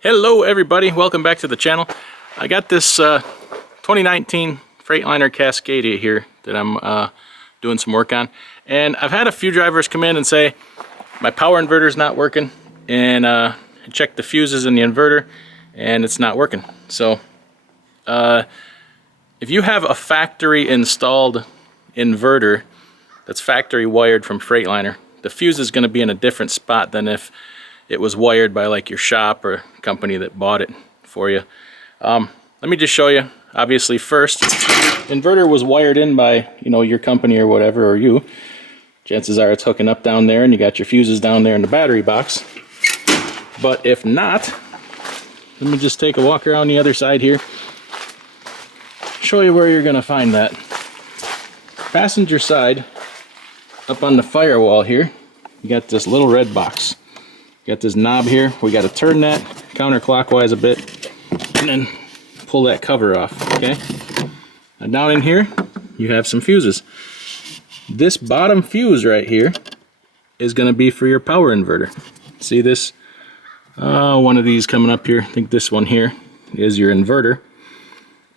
Hello everybody, welcome back to the channel. I got this 2019 Freightliner Cascadia here that I'm doing some work on, and I've had a few drivers come in and say my power inverter is not working, and I checked the fuses in the inverter and it's not working. So if you have a factory installed inverter that's factory wired from Freightliner, the fuse is going to be in a different spot than if it was wired by like your shop or company that bought it for you. Let me just show you. Obviously, first, inverter was wired in by, your company or whatever, or you. Chances are it's hooking up down there and you got your fuses down there in the battery box. But if not, let me just take a walk around the other side here. Show you where you're gonna find that. Passenger side, up on the firewall here, you got this little red box. Got this knob here. We got to turn that counterclockwise a bit and then pull that cover off, okay? Now down in here, you have some fuses. This bottom fuse right here is going to be for your power inverter. See this? One of these coming up here. I think this one here is your inverter.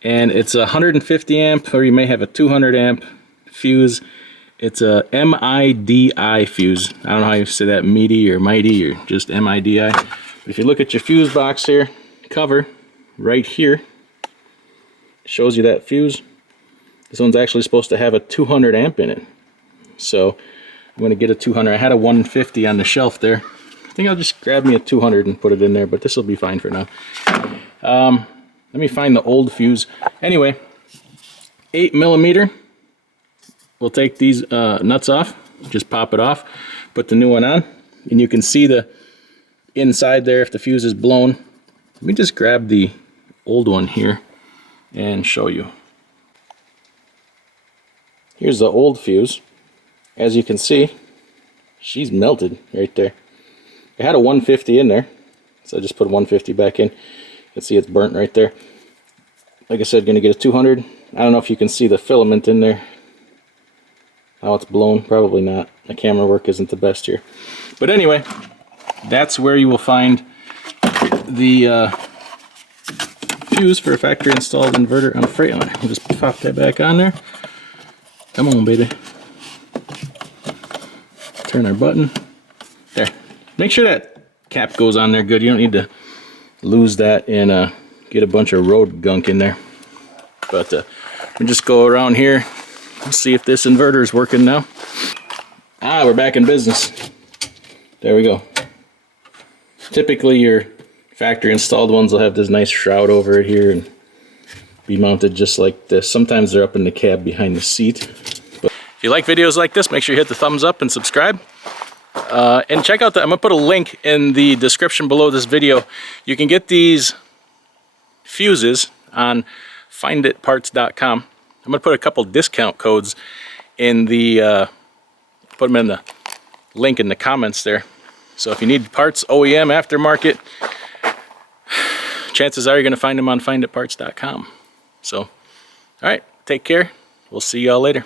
And it's a 150 amp, or you may have a 200 amp fuse. It's a MIDI fuse. I don't know how you say that, meaty or mighty or just MIDI. But if you look at your fuse box here, cover right here, it shows you that fuse. This one's actually supposed to have a 200 amp in it. So I'm going to get a 200. I had a 150 on the shelf there. I think I'll just grab me a 200 and put it in there, but this will be fine for now. Let me find the old fuse. Anyway, 8mm. We'll take these nuts off, just pop it off, put the new one on, and you can see the inside there if the fuse is blown. Let me just grab the old one here and show you. Here's the old fuse. As you can see, she's melted right there. I had a 150 in there, so I just put a 150 back in. You can see it's burnt right there. Like I said, gonna get a 200. I don't know if you can see the filament in there. How it's blown, probably not. The camera work isn't the best here. But anyway, that's where you will find the fuse for a factory installed inverter on a Freightliner. We'll just pop that back on there. Come on, baby. Turn our button. There. Make sure that cap goes on there good. You don't need to lose that and get a bunch of road gunk in there. But we'll just go around here. Let's see if this inverter is working now. We're back in business. There we go. Typically your factory installed ones will have this nice shroud over it here and be mounted just like this. Sometimes they're up in the cab behind the seat. But if you like videos like this, make sure you hit the thumbs up and subscribe. And check out I'm gonna put a link in the description below this video. You can get these fuses on finditparts.com. I'm going to put a couple discount codes in the, put them in the link in the comments there. So if you need parts, OEM, aftermarket, chances are you're going to find them on finditparts.com. So, alright, take care. We'll see y'all later.